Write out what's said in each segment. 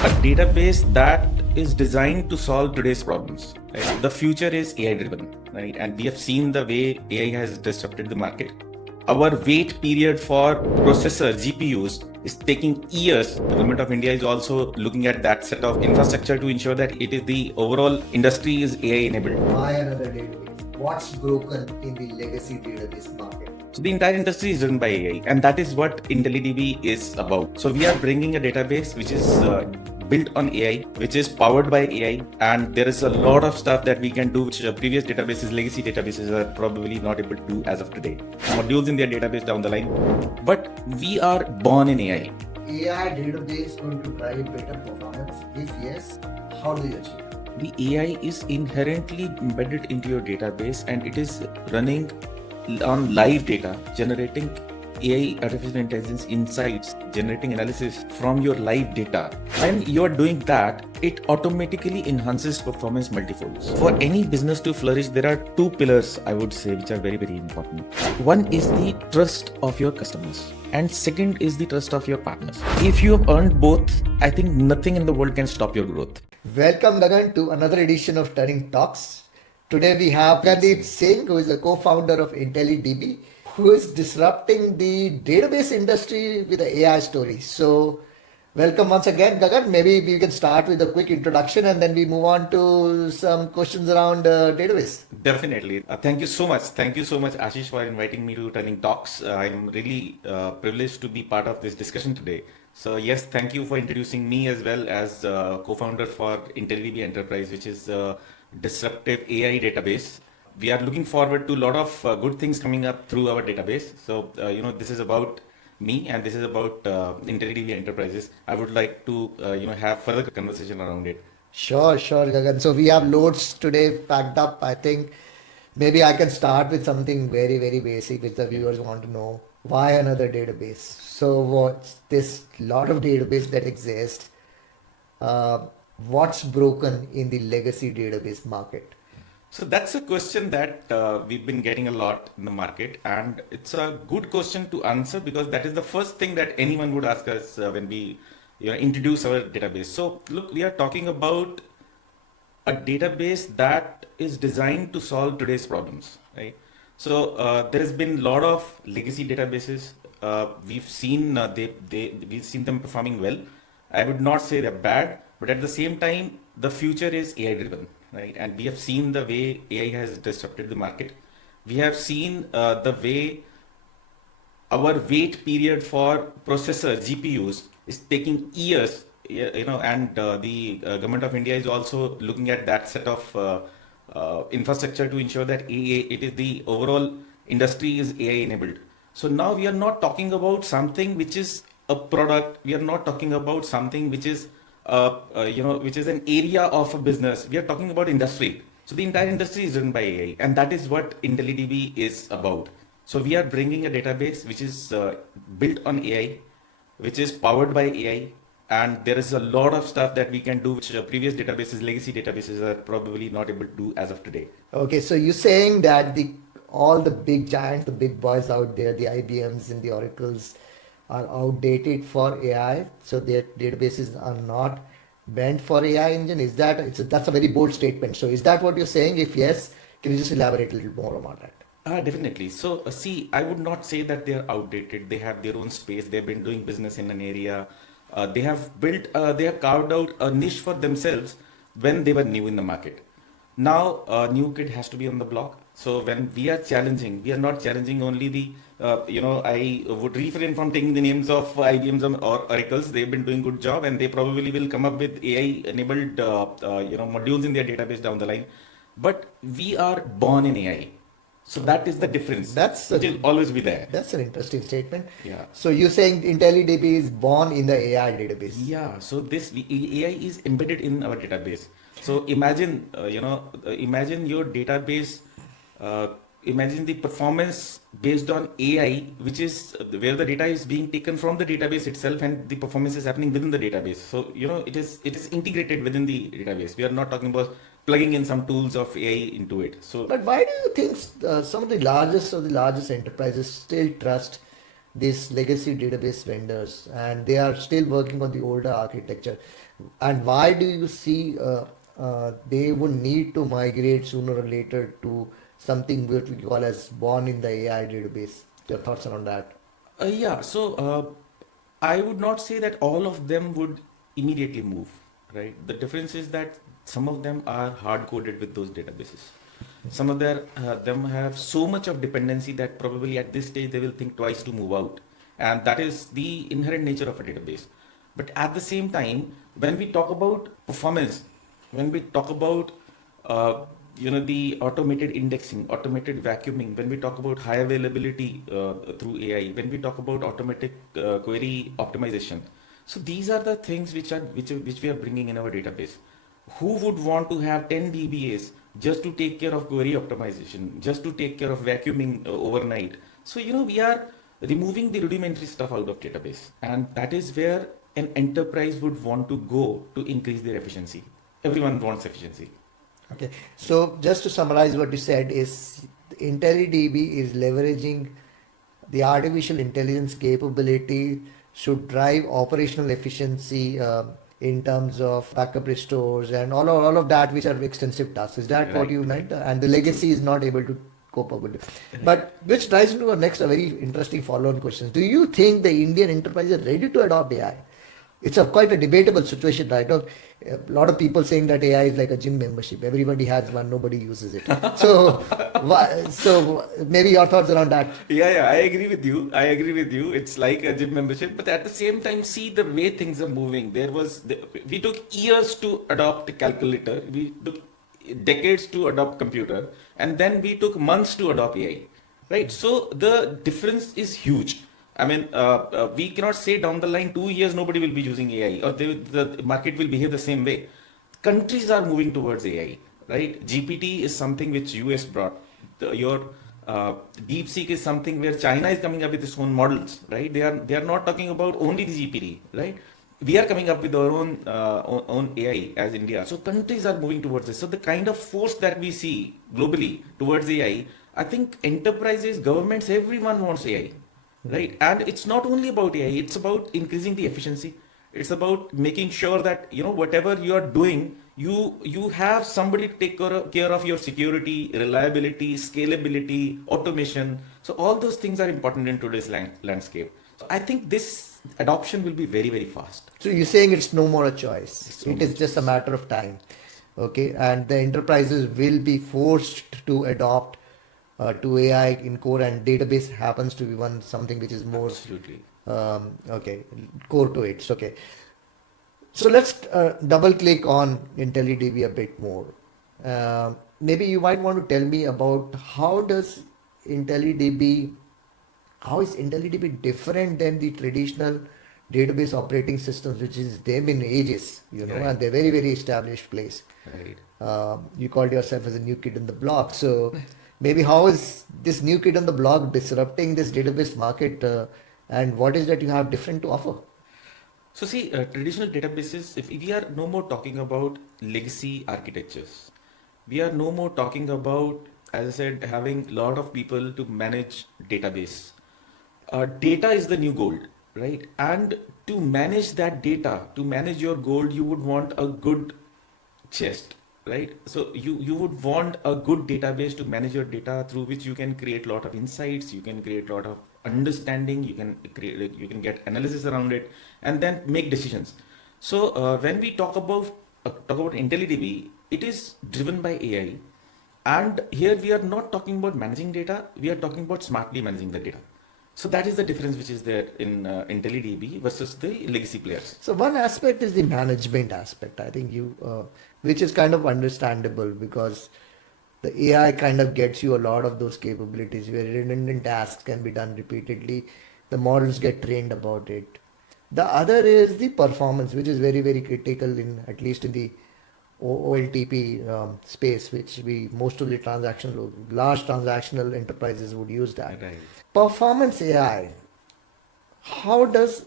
a database that is designed to solve today's problems. Right? The future is AI driven, right? And we have seen the way AI has disrupted the market. Our wait period for processor GPUs is taking years. The government of India is also looking at that set of infrastructure to ensure that it is the overall industry is AI enabled. Why another database? What's broken in the legacy database market? So the entire industry is run by AI, and that is what IntelliDB is about. So we are bringing a database which is built on AI, which is powered by AI, and there is a lot of stuff that we can do which previous databases, legacy databases, are probably not able to do as of today. Modules in their database down the line, but we are born in AI. AI database going to drive better performance? If yes, how do you achieve it? The AI is inherently embedded into your database, and it is running on live data, generating AI, artificial intelligence insights, generating analysis from your live data. When you are doing that, it automatically enhances performance multifolds. For any business to flourish, there are two pillars, I would say, which are very, very important. One is the trust of your customers, and second is the trust of your partners. If you have earned both, I think nothing in the world can stop your growth. Welcome, Gagan, to another edition of Turining Talks. Today we have Gagandeep Singh, who is the co-founder of IntelliDB, who is disrupting the database industry with the AI story. So, welcome once again, Gagan. Maybe we can start with a quick introduction and then we move on to some questions around database. Definitely. Thank you so much. Thank you so much, Ashish, for inviting me to Turning Talks. I'm really privileged to be part of this discussion today. So yes, thank you for introducing me as well as co-founder for IntelliDB Enterprise, which is a disruptive AI database. We are looking forward to a lot of good things coming up through our database. So, this is about me and this is about IntelliDB Enterprises. I would like to, have further conversation around it. Sure, Gagan. So we have loads today packed up. I think maybe I can start with something very, very basic, which the viewers want to know. Why another database? So what's this lot of database that exist? Uh, what's broken in the legacy database market? So that's a question that we've been getting a lot in the market, and it's a good question to answer because that is the first thing that anyone would ask us when we, introduce our database. So look, we are talking about a database that is designed to solve today's problems, right? So there's been a lot of legacy databases. We've seen them performing well. I would not say they're bad, but at the same time, the future is AI driven, right? And we have seen the way AI has disrupted the market. We have seen the way our wait period for processor GPUs is taking years, and the government of India is also looking at that set of infrastructure to ensure that it is the overall industry is AI enabled. So now we are not talking about something which is a product. We are not talking about something which is, which is an area of a business. We are talking about industry. So the entire industry is run by AI, and that is what IntelliDB is about. So we are bringing a database which is built on AI, which is powered by AI, and there is a lot of stuff that we can do which previous databases, legacy databases, are probably not able to do as of today. Okay, so you're saying that the all the big giants, the big boys out there, the IBMs and the Oracles are outdated for AI, so their databases are not meant for AI engine. Is that that's a very bold statement. So is that what you're saying? If yes, can you just elaborate a little more about that? Definitely. So, see, I would not say that they are outdated. They have their own space. They've been doing business in an area. They have carved out a niche for themselves when they were new in the market. Now, a new kid has to be on the block. So, when we are challenging, we are not challenging only the, I would refrain from taking the names of IBMs or Oracles. They've been doing good job, and they probably will come up with AI-enabled, modules in their database down the line. But we are born in AI. So that is the difference. It will always be there. That's an interesting statement. Yeah. So you're saying IntelliDB is born in the AI database? Yeah. So this AI is embedded in our database. So imagine, imagine your database. Imagine the performance based on AI, which is where the data is being taken from the database itself, and the performance is happening within the database. So it is integrated within the database. We are not talking about plugging in some tools of AI into it. So, But why do you think some of the largest enterprises still trust these legacy database vendors, and they are still working on the older architecture. And why do you see they would need to migrate sooner or later to something which we call as born in the AI database? Your thoughts around that? Yeah, so I would not say that all of them would immediately move, right? The difference is that some of them are hard coded with those databases. Some of them have so much of dependency that probably at this stage they will think twice to move out, and that is the inherent nature of a database. But at the same time, when we talk about performance, when we talk about the automated indexing, automated vacuuming, when we talk about high availability through AI, when we talk about automatic query optimization, so these are the things which we are bringing in our database. Who would want to have 10 DBAs just to take care of query optimization, just to take care of vacuuming overnight? So we are removing the rudimentary stuff out of database, and that is where an enterprise would want to go to increase their efficiency. Everyone wants efficiency. Okay, so just to summarize what you said is IntelliDB is leveraging the artificial intelligence capability should drive operational efficiency in terms of backup restores and all of that, which are extensive tasks. Is that what Right, you right. meant? And the legacy is not able to cope up with it. Right. But which drives into our next a very interesting follow-on question. Do you think the Indian enterprises are ready to adopt AI? It's a quite a debatable situation right now. A lot of people saying that AI is like a gym membership. Everybody has one, nobody uses it. So maybe your thoughts around that. Yeah, I agree with you. I agree with you. It's like a gym membership, but at the same time, see the way things are moving. We took years to adopt a calculator. We took decades to adopt computer, and then we took months to adopt AI. Right. So the difference is huge. I mean, we cannot say down the line 2 years nobody will be using AI, or the market will behave the same way. Countries are moving towards AI, right? GPT is something which US brought. Your DeepSeek is something where China is coming up with its own models, right? They are not talking about only the GPT, right? We are coming up with our own AI as India. So countries are moving towards this. So the kind of force that we see globally towards AI, I think enterprises, governments, everyone wants AI, right? And it's not only about AI, it's about increasing the efficiency. It's about making sure that whatever you are doing, you have somebody to take care of your security, reliability, scalability, automation. So all those things are important in today's landscape. So I think this adoption will be very, very fast. So you're saying it's no more a choice. It's no It more is just a choice. matter of time. Okay, and the enterprises will be forced to adopt to AI in core, and database happens to be one something which is more Absolutely. okay, core to it. So, okay, so let's double click on IntelliDB a bit more. Maybe you might want to tell me about IntelliDB, how is IntelliDB different than the traditional database operating systems, which is they've been ages, Right. and they're very, very established place. Right. You called yourself as a new kid on the block. So maybe how is this new kid on the block disrupting this database market, and what is that you have different to offer? So see, traditional databases, if we are no more talking about legacy architectures, we are no more talking about, as I said, having a lot of people to manage database. Data is the new gold, right? And to manage that data, to manage your gold, you would want a good chest, right? So you would want a good database to manage your data, through which you can create a lot of insights, you can create a lot of understanding, you can get analysis around it, and then make decisions. So when we talk about IntelliDB, it is driven by AI, and here we are not talking about managing data, we are talking about smartly managing the data. So that is the difference which is there in IntelliDB versus the legacy players. So one aspect is the management aspect. I think which is kind of understandable because the AI kind of gets you a lot of those capabilities where redundant tasks can be done repeatedly. The models get trained about it. The other is the performance, which is very, very critical in at least in the OLTP space, which most of the large transactional enterprises would use that. Right. Performance AI, how does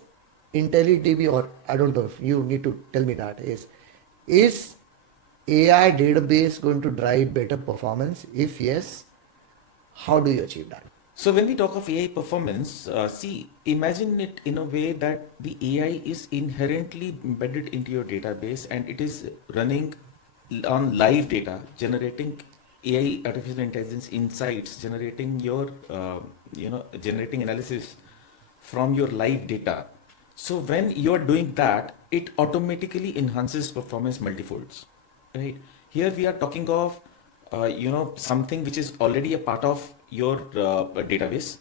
IntelliDB, or I don't know if you need to tell me that, is AI database going to drive better performance? If yes, how do you achieve that? So when we talk of AI performance, see, imagine it in a way that the AI is inherently embedded into your database and it is running on live data, generating AI, artificial intelligence insights, generating generating analysis from your live data. So when you are doing that, it automatically enhances performance multifolds, right? Here we are talking of something which is already a part of your database,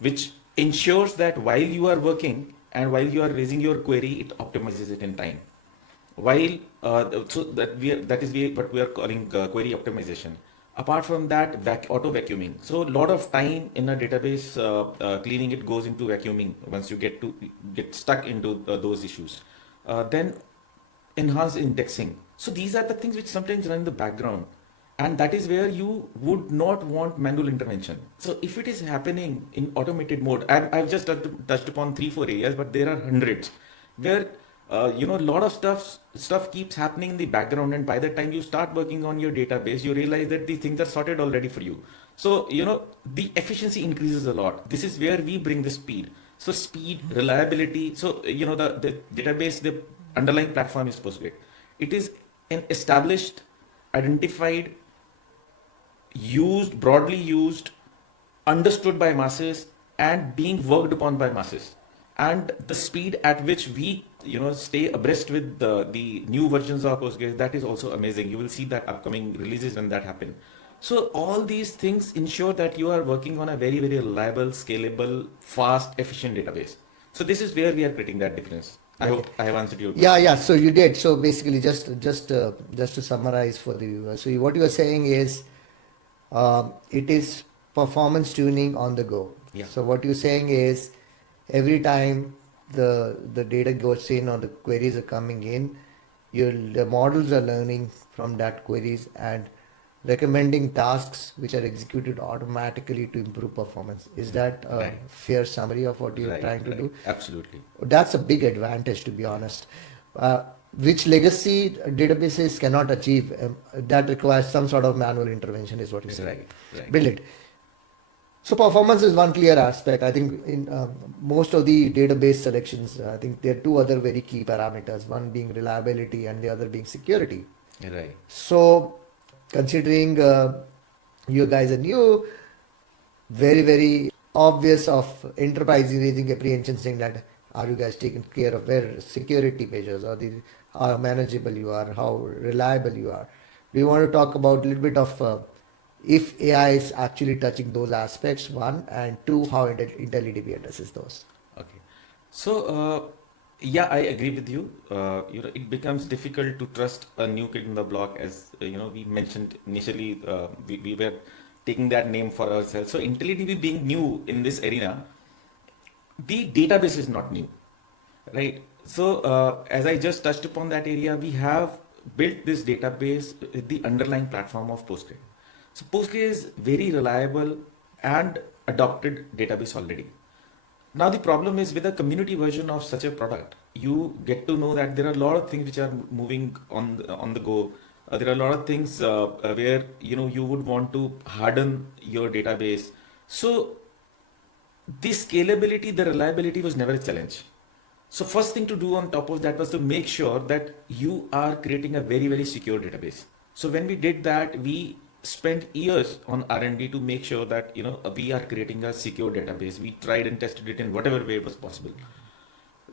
which ensures that while you are working and while you are raising your query, it optimizes it in time. While so that we are, that is what we are calling query optimization. Apart from that, auto vacuuming. So a lot of time in a database cleaning it goes into vacuuming once you get stuck into those issues. Then enhanced indexing. So these are the things which sometimes run in the background. And that is where you would not want manual intervention. So if it is happening in automated mode, I've just touched upon 3, 4 areas, but there are hundreds where a lot of stuff keeps happening in the background, and by the time you start working on your database, you realize that these things are sorted already for you. So the efficiency increases a lot. This is where we bring the speed. So speed, reliability. So the database, the underlying platform is Postgre. It is an established, identified, used, broadly used, understood by masses, and being worked upon by masses. And the speed at which we stay abreast with the new versions of Postgres, that is also amazing. You will see that upcoming releases when that happen. So all these things ensure that you are working on a very, very reliable, scalable, fast, efficient database. So this is where we are creating that difference. I hope I have answered your Yeah, question. yeah. So you did. So basically, just to summarize for the viewers. So what you are saying is, it is performance tuning on the go. Yeah. So what you're saying is, every time the data goes in or the queries are coming in, the models are learning from that queries and recommending tasks which are executed automatically to improve performance. Is that a Right. fair summary of what you're Right. trying to Right. do? Absolutely. That's a big advantage, to be honest, which legacy databases cannot achieve. That requires some sort of manual intervention, is what you're saying. Right. Right. Brilliant. So performance is one clear aspect. I think in most of the database selections, I think there are two other very key parameters, one being reliability and the other being security. Right. So considering you guys are new, very obvious of enterprise raising apprehension, saying that are you guys taking care of where security measures or the how manageable you are, how reliable you are. We want to talk about a little bit of if AI is actually touching those aspects, one, and two, how IntelliDB addresses those. Okay. So, yeah, I agree with you. It becomes difficult to trust a new kid in the block, as we mentioned initially. We were taking that name for ourselves. So, IntelliDB being new in this arena, the database is not new, right? So, as I just touched upon that area, we have built this database with the underlying platform of Postgre. So, Postgre is very reliable and adopted database already. Now the problem is with a community version of such a product, you get to know that there are a lot of things which are moving on the go. There are a lot of things where you would want to harden your database. So the scalability, the reliability was never a challenge. So first thing to do on top of that was to make sure that you are creating a very, very secure database. So when we did that, we spent years on R&D to make sure that we are creating a secure database. We tried and tested it in whatever way was possible.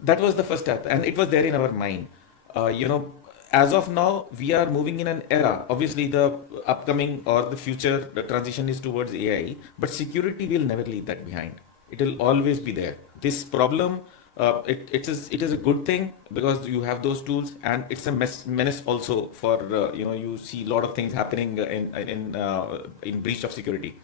That was the first step, and it was there in our mind. Uh, you know, as of now, we are moving in an era. Obviously, the upcoming or the future the transition is towards AI, but security will never leave that behind. It will always be there. This problem, it is a good thing because you have those tools, and it's a menace also for you see a lot of things happening in breach of security.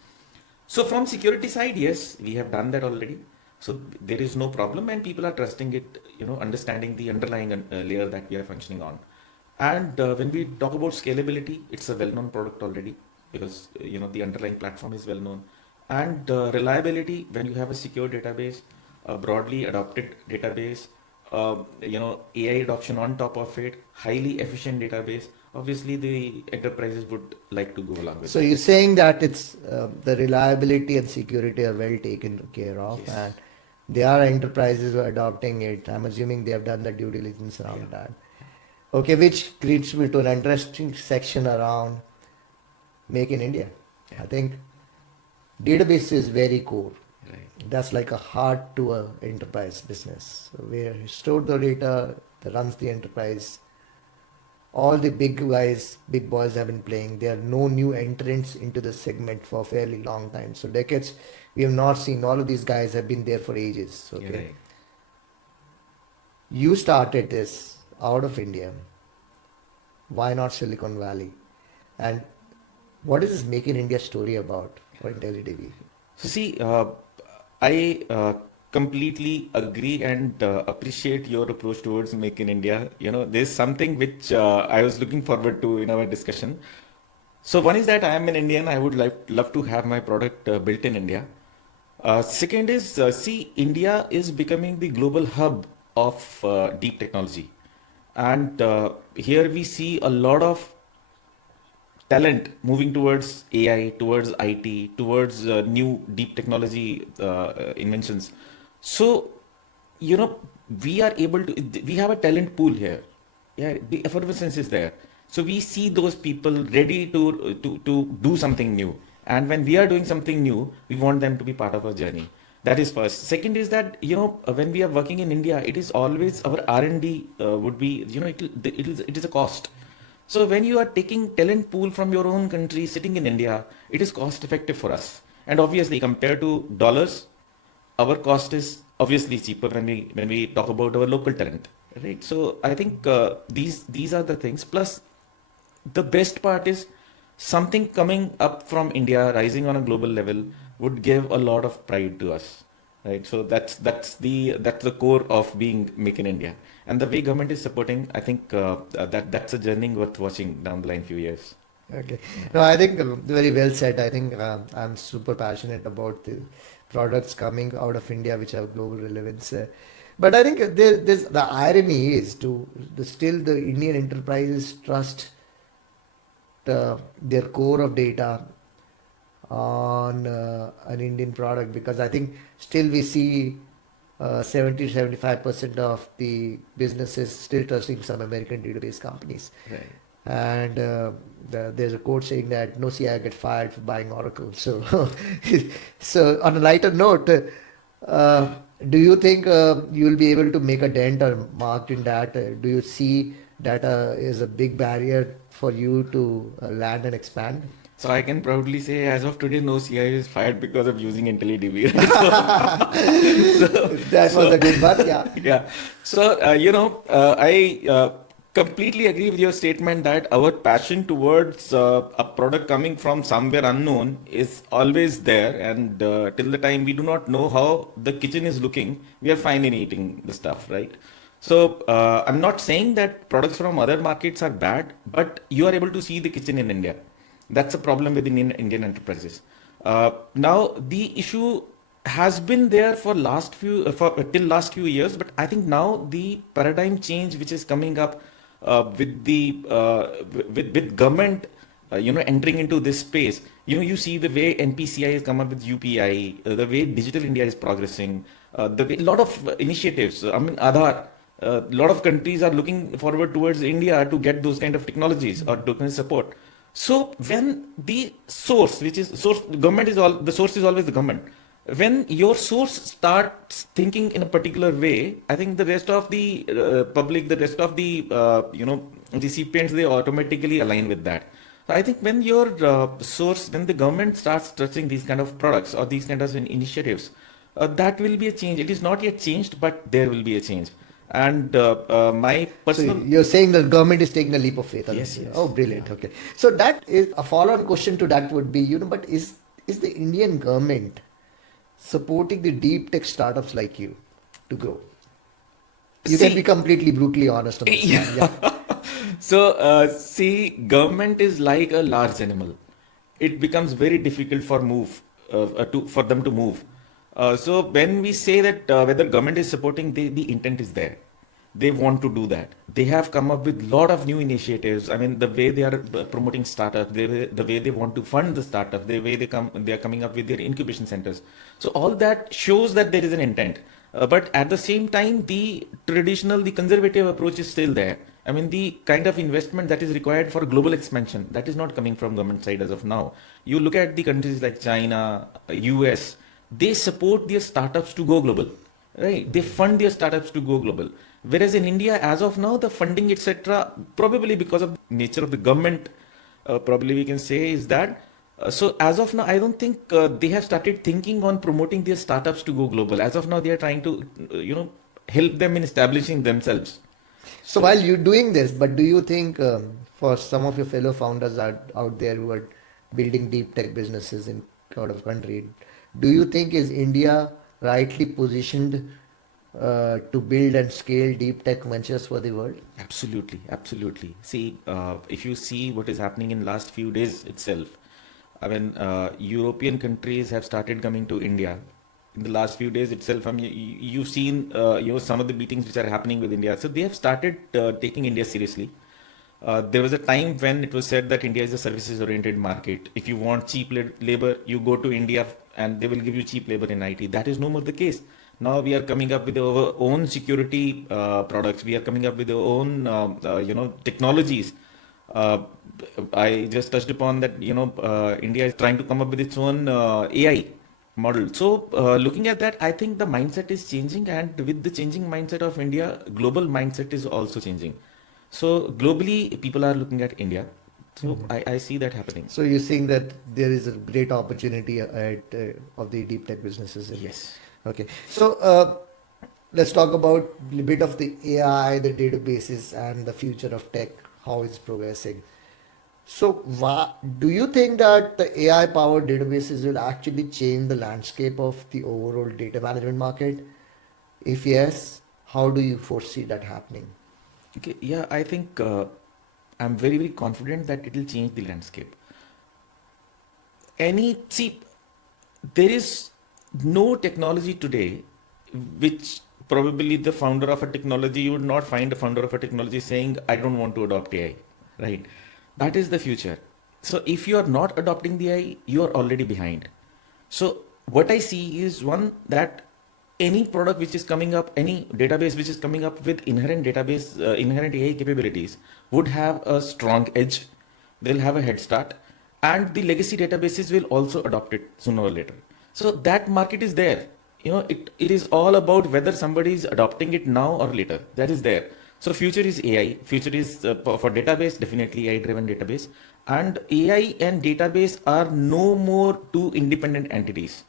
So from security side, yes, we have done that already. So there is no problem, and people are trusting it, understanding the underlying layer that we are functioning on. And when we talk about scalability, it's a well-known product already because the underlying platform is well-known. And reliability, when you have a secure database, a broadly adopted database, AI adoption on top of it, highly efficient database, obviously the enterprises would like to go along with So that. you're saying that it's the reliability and security are well taken care of, and Yes. there are enterprises who are adopting it. I'm assuming they have done the due diligence Yeah. around that. Okay, which leads me to an interesting section around Make in India. Yeah. I think database is very core. Right. That's like a heart to a enterprise business. So where you store the data that runs the enterprise. All the big guys, big boys have been playing. There are no new entrants into the segment for a fairly long time. So decades we have not seen. All of these guys have been there for ages. You're Okay, right. you started this out of India. Why not Silicon Valley? And what is this Make in India story about for IntelliDB? So see, I completely agree and appreciate your approach towards Make in India. There's something which I was looking forward to in our discussion. So one is that I am an Indian. I would love to have my product built in India. Second is, see, India is becoming the global hub of deep technology. And here we see a lot of talent moving towards AI, towards IT, towards new deep technology inventions. So, you know, we are able to, we have a talent pool here. Yeah, the effervescence is there. So we see those people ready to do something new. And when we are doing something new, we want them to be part of our journey. That is first. Second is that, when we are working in India, it is always our R&D would be, it is a cost. So when you are taking talent pool from your own country sitting in India, it is cost effective for us. And obviously compared to dollars, our cost is obviously cheaper when we talk about our local talent, right? So I think these are the things. Plus, the best part is something coming up from India, rising on a global level, would give a lot of pride to us, right? So that's the core of being Make in India, and the way government is supporting, I think that's a journey worth watching down the line few years. Okay. Yeah. No, I think very well said. I think I'm super passionate about the products coming out of India which have global relevance. But I think there's the irony is still the Indian enterprises trust their core of data on an Indian product, because I think still we see 70-75% of the businesses still trusting some American database companies. Right. And there's a quote saying that no CI get fired for buying Oracle. So, so on a lighter note, uh, do you think you will be able to make a dent or mark in that? Do you see data is a big barrier for you to land and expand? So I can proudly say, as of today, no CI is fired because of using IntelliDB. so, That was a so, good one, yeah. yeah. So, I completely agree with your statement that our passion towards a product coming from somewhere unknown is always there. And till the time we do not know how the kitchen is looking, we are fine in eating the stuff, right? So, I'm not saying that products from other markets are bad, but you are able to see the kitchen in India. That's a problem with Indian enterprises. Now the issue has been there for till last few years, but I think now the paradigm change which is coming up with the with government, entering into this space. You see the way NPCI has come up with UPI, the way Digital India is progressing, the way lot of initiatives. I mean, Aadhaar. A lot of countries are looking forward towards India to get those kind of technologies or token support. So when the source, which is source, government is all the source is always the government. When your source starts thinking in a particular way, I think the rest of the public, the rest of the recipients, they automatically align with that. So I think when your source, when the government starts touching these kind of products or these kind of initiatives, that will be a change. It is not yet changed, but there will be a change. And my So personal, you're saying the government is taking a leap of faith. yes, Oh, yes, yeah. brilliant. Okay. So that is a follow-on question to that would be, but is the Indian government supporting the deep tech startups like you to grow? You can be See, completely brutally honest on this one. Yeah. yeah. So, see, government is like a large animal. It becomes very difficult for them to move. So when we say that whether government is supporting, the intent is there. they want to do that. They have come up with a lot of new initiatives. I mean, the way they are promoting startups, the way they want to fund the startup, the way they are coming up with their incubation centers. So all that shows that there is an intent. But at the same time, the conservative approach is still there. I mean, the kind of investment that is required for global expansion, that is not coming from government side as of now. You look at the countries like China, US, they support their startups to go global, right? They fund their startups to go global. Whereas in India, as of now, the funding, etc., probably because of the nature of the government, probably we can say is that. So as of now, I don't think they have started thinking on promoting their startups to go global. As of now, they are trying to, help them in establishing themselves. So while you're doing this, but do you think for some of your fellow founders out there who are building deep tech businesses in out of country, do you think is India rightly positioned to build and scale deep tech ventures for the world? Absolutely, absolutely. See, if you see what is happening in last few days itself, I mean, European countries have started coming to India in the last few days itself. I mean, you've seen, some of the meetings which are happening with India. So they have started taking India seriously. There was a time when it was said that India is a services-oriented market. If you want cheap labor, you go to India and they will give you cheap labor in IT. That is no more the case. Now we are coming up with our own security products. We are coming up with our own, technologies. Uh, I just touched upon that, India is trying to come up with its own AI model. So, looking at that, I think the mindset is changing, and with the changing mindset of India, global mindset is also changing. So, globally, people are looking at India. So, Mhm. I see that happening. So you're seeing that there is a great opportunity of the deep tech businesses. Yes. Okay, so let's talk about a bit of the AI, the databases, and the future of tech, how it's progressing. So, do you think that the AI-powered databases will actually change the landscape of the overall data management market? If yes, how do you foresee that happening? Okay. Yeah, I think I'm very, very confident that it will change the landscape. See, there is no technology today which probably the founder of a technology, you would not find a founder of a technology saying, I don't want to adopt AI, right? That is the future. So if you are not adopting the AI, you are already behind. So what I see is one that any product which is coming up, any database which is coming up with inherent AI capabilities would have a strong edge. They'll have a head start, and the legacy databases will also adopt it sooner or later. So that market is there. It is all about whether somebody is adopting it now or later. That is there. So future is AI. Future is for database, definitely AI driven database. And AI and database are no more two independent entities,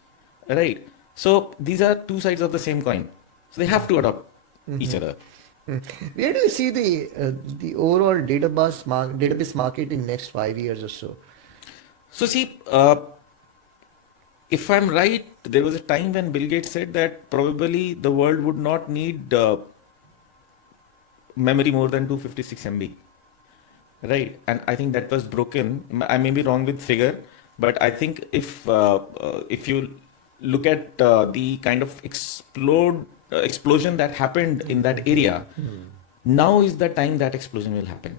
right? So these are two sides of the same coin. So they have to adopt each Mhm. other. Mm. Where do you see the overall database market in next 5 years or so? So see, if I'm right, there was a time when Bill Gates said that probably the world would not need memory more than 256 MB, right? And I think that was broken. I may be wrong with figure, but I think if you look at the kind of explosion that happened in that area, Hmm. now is the time that explosion will happen,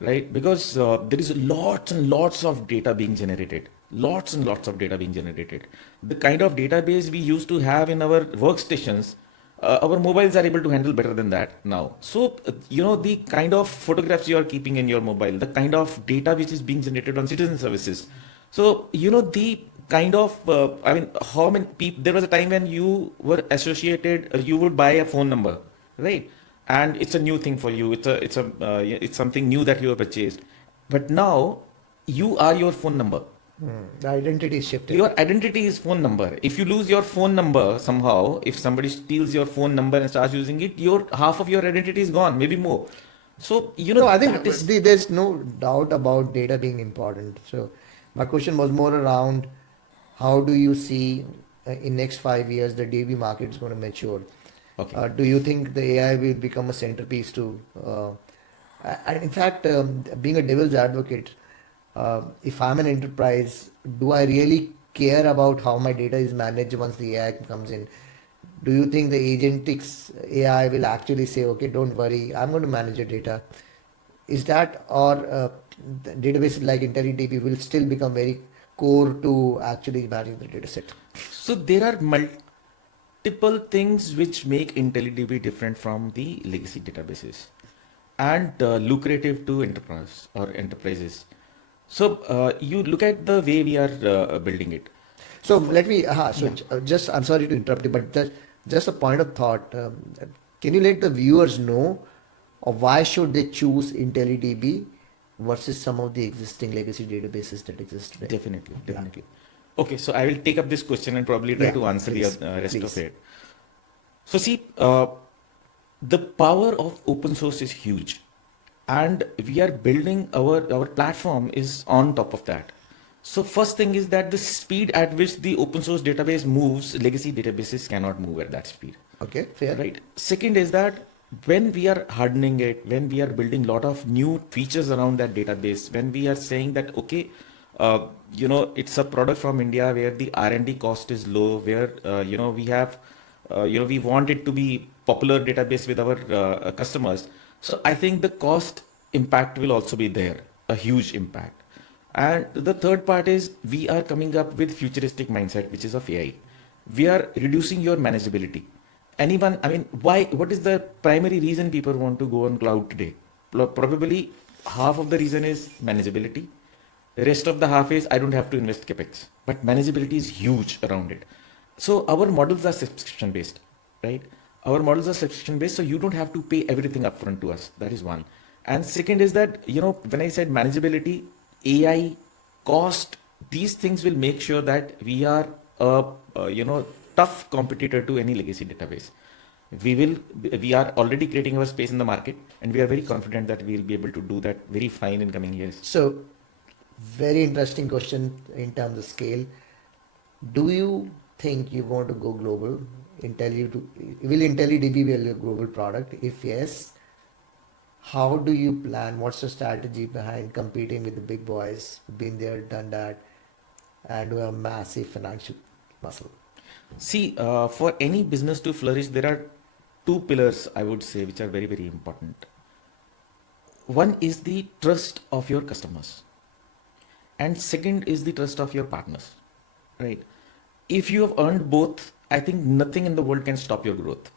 right? Because there is lots and lots of data being generated, lots and lots of data being generated. The kind of database we used to have in our workstations, our mobiles are able to handle better than that now. So the kind of photographs you are keeping in your mobile, the kind of data which is being generated on citizen services. So the kind of I mean, how many people, there was a time when you were associated, you would buy a phone number, right? And it's a new thing for you. It's something new that you have purchased. But now you are your phone number. Hmm. The identity is shifted. Your identity is phone number. If you lose your phone number somehow, if somebody steals your phone number and starts using it, your half of your identity is gone, maybe more. So No, I think that is there's no doubt about data being important. So my question was more around how do you see in next 5 years the DB market is going to mature? okay. Do you think the AI will become a centerpiece to? And in fact, being a devil's advocate, if I'm an enterprise, do I really care about how my data is managed once the AI comes in? Do you think the agentic AI will actually say, okay, don't worry, I'm going to manage your data? Is that, or the databases like IntelliDB will still become very core to actually managing the data set? So there are multiple things which make IntelliDB different from the legacy databases and lucrative to enterprise or enterprises. So you look at the way we are building it. So let me, so Yeah. just, I'm sorry to interrupt you, but just a point of thought. Can you let the viewers know of why should they choose IntelliDB versus some of the existing legacy databases that exist today? Definitely, Yeah, definitely. Okay, so I will take up this question and probably try yeah, to answer the please, rest of please. it. So see, the power of open source is huge, and we are building our platform is on top of that. So first thing is that the speed at which the open source database moves, legacy databases cannot move at that speed. Okay, fair. Right. Second is that when we are hardening it, when we are building a lot of new features around that database, when we are saying that, okay, it's a product from India where the R&D cost is low, where, we have, we want it to be popular database with our customers. So I think the cost impact will also be there, a huge impact. And the third part is we are coming up with futuristic mindset, which is of AI. We are reducing your manageability. Anyone, I mean, why, what is the primary reason people want to go on cloud today? Probably half of the reason is manageability. The rest of the half is I don't have to invest capex. But manageability is huge around it. So our models are subscription based, right? Our models are subscription based, so you don't have to pay everything upfront to us. That is one. And second is that, when I said manageability, AI, cost, these things will make sure that we are a tough competitor to any legacy database. We will, we are already creating our space in the market, and we are very confident that we will be able to do that very fine in coming years. So, very interesting question in terms of scale. Do you think you want to go global? Will IntelliDB be a global product? If yes, how do you plan? What's the strategy behind competing with the big boys? Been there, done that, and who have massive financial muscle. See, for any business to flourish, there are two pillars, I would say, which are very, very important. One is the trust of your customers, and second is the trust of your partners, right? If you have earned both, I think nothing in the world can stop your growth.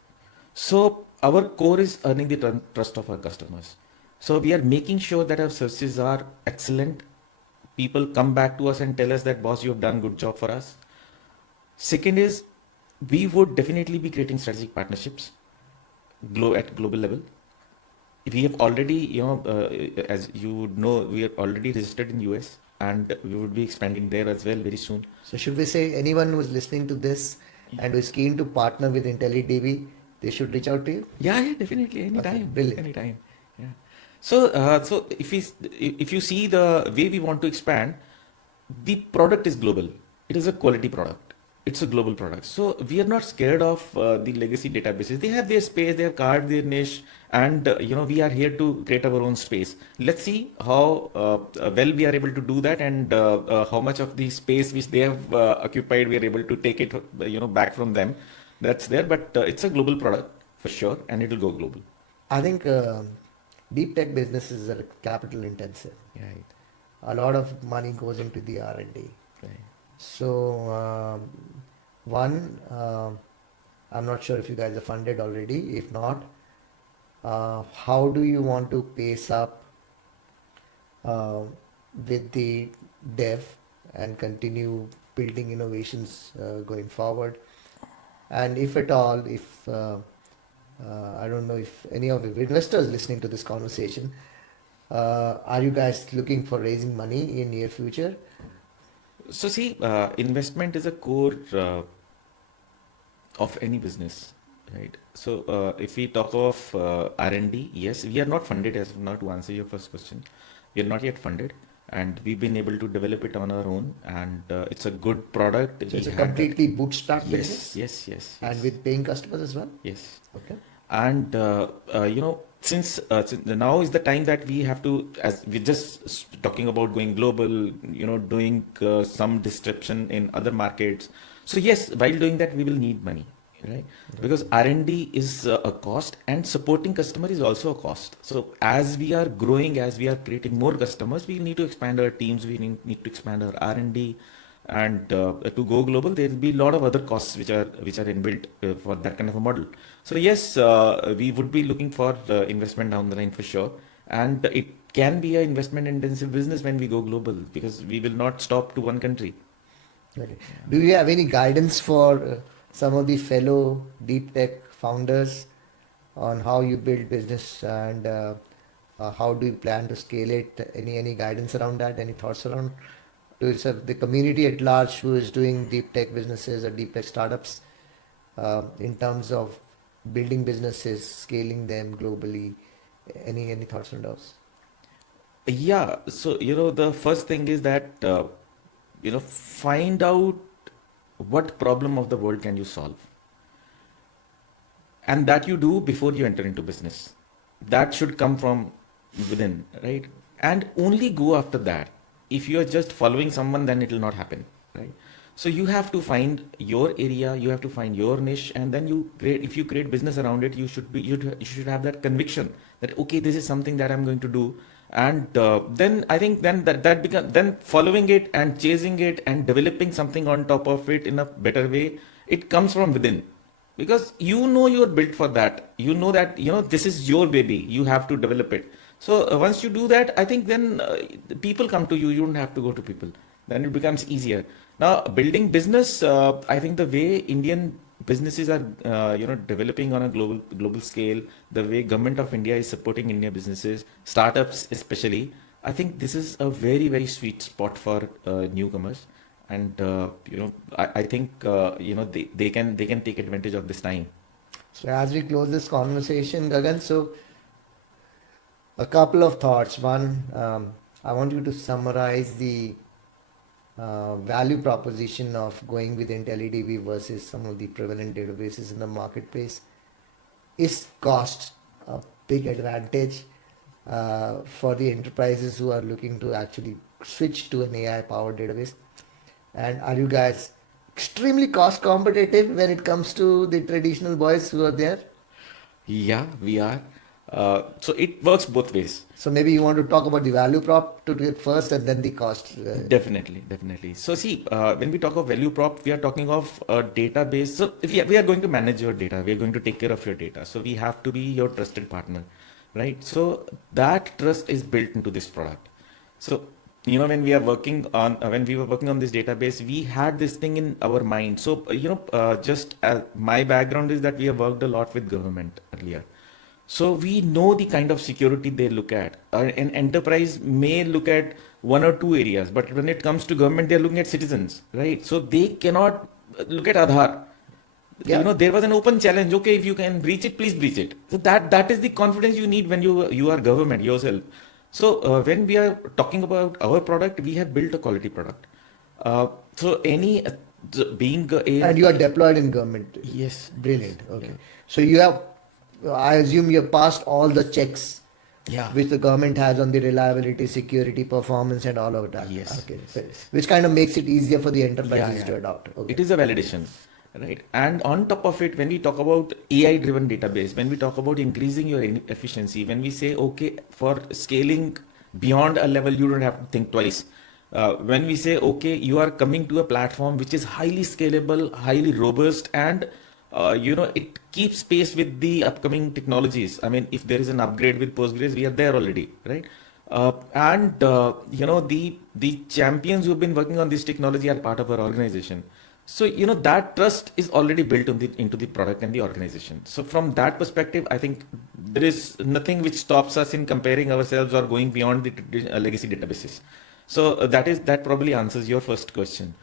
So our core is earning the trust of our customers. So we are making sure that our services are excellent. People come back to us and tell us that, boss, you have done good job for us. Second is we would definitely be creating strategic partnerships at global level. We have already, as you would know, we are already registered in US, and we would be expanding there as well very soon. So should we say anyone who is listening to this and who is keen to partner with IntelliDB, they should reach out to you? Yeah, yeah, definitely, Okay, anytime, brilliant. anytime. Yeah. So if you see the way we want to expand, the product is global. It is a quality product. It's a global product. So we are not scared of the legacy databases. They have their space, they have carved their niche, and we are here to create our own space. Let's see how well we are able to do that, and how much of the space which they have occupied we are able to take it back from them. That's there, but it's a global product for sure, and it will go global. I think deep tech businesses are capital intensive. Right, A lot of money goes into the R&D. right. So one, I'm not sure if you guys are funded already. If not, how do you want to pace up uh, with the dev and continue building innovations going forward? And if at all, if I don't know if any of the investors listening to this conversation, are you guys looking for raising money in near future? So see, investment is a core of any business, right? So if we talk of R&D, yes, we are not funded as of now. To answer your first question, we are not yet funded, and we've been able to develop it on our own, and it's a good product. So We it's a had that. completely bootstrap Yes, business yes, yes, and yes, with paying customers as well. yes. Okay. And since now is the time that we have to, as we're just talking about going global, doing some disruption in other markets. So yes, while doing that, we will need money. right? Because R&D is a cost, and supporting customer is also a cost. So as we are growing, as we are creating more customers, we need to expand our teams, we need to expand our R&D, and to go global, there will be a lot of other costs which are inbuilt for that kind of a model. So yes, we would be looking for investment down the line for sure, and it can be an investment intensive business when we go global, because we will not stop to one country. Okay. Do you have any guidance for some of the fellow deep tech founders on how you build business and how do you plan to scale it? Any guidance around that? Any thoughts around the community at large who is doing deep tech businesses or deep tech startups in terms of building businesses, scaling them globally? Any thoughts on those? Yeah, so the first thing is that find out what problem of the world can you solve, and that you do before you enter into business. That should come from within, right? And only go after that. If you are just following someone, then it will not happen, right? So you have to find your area, you have to find your niche, and then if you create business around it, you should have that conviction that okay, this is something that I'm going to do. And then I think then then following it and chasing it and developing something on top of it in a better way, it comes from within, because you're built for that. You know that this is your baby, you have to develop it. So once you do that, I think then the people come to you. You don't have to go to people. Then it becomes easier. Now building business, I think the way Indian businesses are developing on a global scale, the way government of India is supporting Indian businesses, startups especially, I think this is a very very sweet spot for newcomers. And I think they can take advantage of this time. So as we close this conversation, Gagan, so a couple of thoughts. One, I want you to summarize the value proposition of going with IntelliDB versus some of the prevalent databases in the marketplace. Is cost a big advantage for the enterprises who are looking to actually switch to an AI-powered database? And are you guys extremely cost competitive when it comes to the traditional boys who are there? Yeah, we are. So it works both ways. So maybe you want to talk about the value prop to do it first and then the cost. Definitely. So see, when we talk of value prop, we are talking of a database. So if we are going to manage your data, we are going to take care of your data. So we have to be your trusted partner, right? So that trust is built into this product. So when we were working on this database, we had this thing in our mind. So just my background is that we have worked a lot with government earlier. So we know the kind of security they look at. An enterprise may look at one or two areas, but when it comes to government, they are looking at citizens, right? So they cannot look at Aadhaar. Yeah. There was an open challenge. Okay, if you can breach it, please breach it. So that is the confidence you need when you are government yourself. So when we are talking about our product, we have built a quality product. So being a And you are deployed in government. yes, Brilliant. Okay. yeah. So you have, I assume you have passed all the checks Yeah. which the government has on the reliability, security, performance, and all of that. Yes, Okay. yes, yes. Which kind of makes it easier for the enterprises Yeah. to adopt. Okay. It is a validation, right? And on top of it, when we talk about AI-driven database, when we talk about increasing your efficiency, when we say, okay, for scaling beyond a level, you don't have to think twice. When we say, okay, you are coming to a platform which is highly scalable, highly robust, and it keeps pace with the upcoming technologies. I mean, if there is an upgrade with Postgres, we are there already, right? And the champions who have been working on this technology are part of our organization. So that trust is already built into the product and the organization. So from that perspective, I think there is nothing which stops us in comparing ourselves or going beyond the legacy databases. So that probably answers your first question.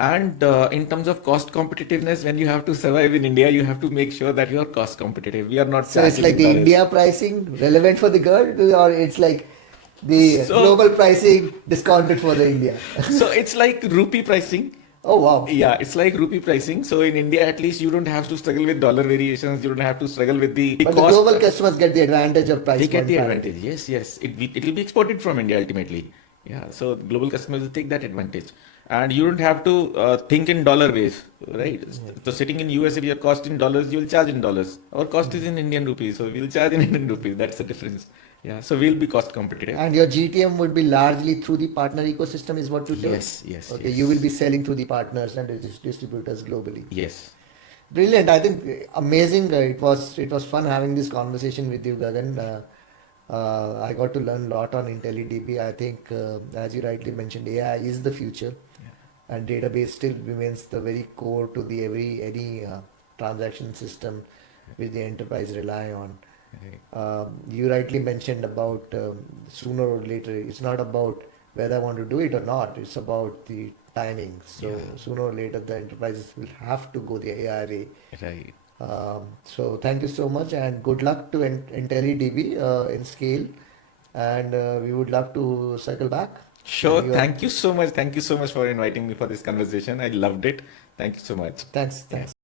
And in terms of cost competitiveness, when you have to survive in India, you have to make sure that you are cost competitive. We are not. So it's like the India pricing relevant for the girl, or it's like the global pricing discounted for the India? So it's like rupee pricing. Oh wow. Yeah, it's like rupee pricing. So in India, at least you don't have to struggle with dollar variations. You don't have to struggle with the But cost. the global customers get the advantage of price. They get the parity. advantage. Yes. It will be exported from India ultimately. Yeah. So global customers will take that advantage. and you don't have to think in dollar ways, right? So sitting in US, if your cost in dollars, you will charge in dollars. Our cost is in Indian rupees, so we'll charge in Indian rupees. That's the difference. Yeah, so we'll be cost competitive. And your GTM would be largely through the partner ecosystem, is what you told? Yes, yes, Okay, yes. you will be selling through the partners and distributors globally. Yes. Brilliant. I think amazing. It was fun having this conversation with you, Gagan. I got to learn a lot on IntelliDB. I think, as you rightly mentioned, AI is the future, and database still remains the very core to the every any transaction system which the enterprise rely on. Right. You rightly mentioned about sooner or later. It's not about whether I want to do it or not. It's about the timing. So Yeah. sooner or later, the enterprises will have to go the AI way. Right. So thank you so much, and good luck to IntelliDB in scale. And we would love to circle back when Sure. you are. Thank you so much. Thank you so much for inviting me for this conversation. I loved it. Thank you so much. Thanks. Yeah. Thanks.